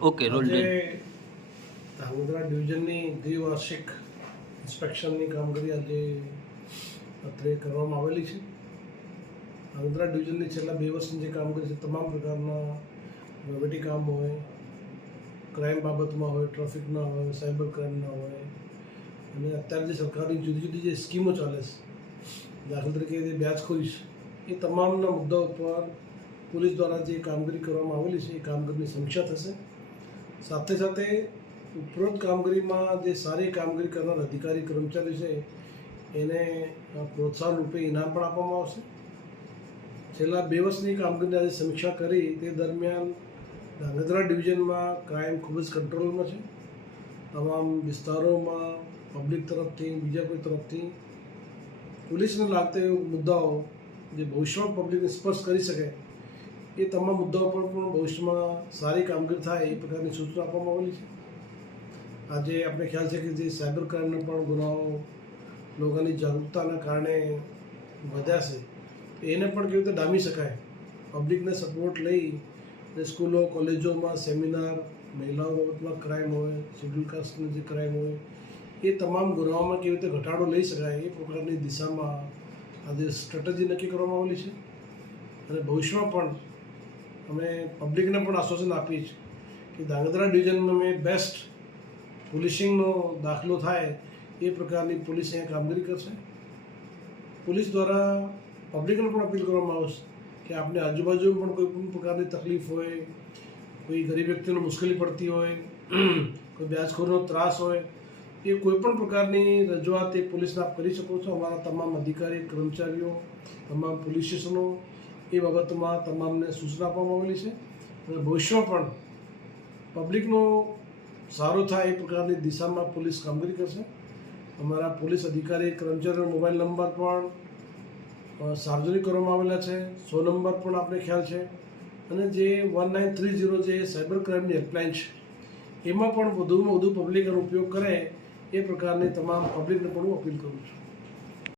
Okay roll done. Dhrangadhra ડિવિઝનની દ્વિવાર્ષિક ઇન્સ્પેક્શનની કામગીરી આજે અત્રે કરવામાં આવેલી છે. ધાંગધ્રા ડિવિઝનની છેલ્લા 2 વર્ષની જે કામગીરી છે, તમામ પ્રકારના વહીવટી કામ હોય, ક્રાઇમ બાબતમાં હોય, ટ્રાફિકના હોય, સાયબર ક્રાઇમના હોય, અને અત્યારે જે સરકારની જુદી જુદી જે સ્કીમો ચાલે છે, દાખલા તરીકે જે વ્યાજખોરી છે, એ તમામના મુદ્દા ઉપર પોલીસ દ્વારા જે કામગીરી કરવામાં આવેલી છે એ કામગીરીની સમીક્ષા થશે. સાથે સાથે ઉપરોક્ત કામગીરીમાં જે સારી કામગીરી કરનાર અધિકારી કર્મચારી છે એને પ્રોત્સાહન રૂપે ઇનામ પણ આપવામાં આવશે. છેલ્લા 2 વર્ષની કામગીરીની આજે સમીક્ષા કરી તે દરમિયાન ધાંગધ્રા ડિવિઝનમાં ક્રાઇમ ખૂબ જ કંટ્રોલમાં છે. તમામ વિસ્તારોમાં પબ્લિક તરફથી, બીજા કોઈ તરફથી પોલીસને લાગતા મુદ્દાઓ જે ભવિષ્યમાં પબ્લિકને સ્પર્શ કરી શકે એ તમામ મુદ્દાઓ પર પણ ભવિષ્યમાં સારી કામગીરી થાય એ પ્રકારની સૂચના આપવામાં આવેલી છે. આજે આપણે ખ્યાલ છે કે જે સાયબર ક્રાઇમના પણ ગુનાઓ લોકોની જાગૃતતાના કારણે વધ્યા છે, એને પણ કેવી રીતે ડામી શકાય, પબ્લિકને સપોર્ટ લઈ જે સ્કૂલો, કોલેજોમાં સેમિનાર, મહિલાઓ બાબતમાં ક્રાઇમ હોય, શેડ્યુલ કાસ્ટનો જે ક્રાઇમ હોય, એ તમામ ગુનાઓમાં કેવી રીતે ઘટાડો લઈ શકાય એ પ્રકારની દિશામાં આજે સ્ટ્રેટેજી નક્કી કરવામાં આવેલી છે. અને ભવિષ્યમાં પણ અમે પબ્લિકને પણ આશ્વાસન આપીએ છીએ કે ધાંગધ્રા ડિવિઝનમાં મેં બેસ્ટ પોલીસિંગનો દાખલો થાય એ પ્રકારની પોલીસ અહીંયા કામગીરી કરશે. પોલીસ દ્વારા પબ્લિકને પણ અપીલ કરવામાં આવશે કે આપણી આજુબાજુમાં પણ કોઈ પણ પ્રકારની તકલીફ હોય, કોઈ ગરીબ વ્યક્તિને મુશ્કેલી પડતી હોય, કોઈ વ્યાજખોરીનો ત્રાસ હોય, એ કોઈપણ પ્રકારની રજૂઆત એ પોલીસને આપ કરી શકો છો. અમારા તમામ અધિકારી, કર્મચારીઓ, તમામ પોલીસ સ્ટેશનો એ બાબતમાં તમામને સૂચના આપવામાં આવેલી છે. અને ભવિષ્યમાં પણ પબ્લિકનો સારો થાય એ પ્રકારની દિશામાં પોલીસ કામગીરી કરશે. અમારા પોલીસ અધિકારી, કર્મચારીઓનો મોબાઈલ નંબર પણ સાર્વજનિક કરવામાં આવેલા છે. 100 નંબર પણ આપણે ખ્યાલ છે. અને જે 1930 જે સાયબર ક્રાઇમની હેલ્પલાઇન છે એમાં પણ વધુમાં વધુ પબ્લિક એનો ઉપયોગ કરે એ પ્રકારની તમામ પબ્લિકને પણ હું અપીલ કરું છું.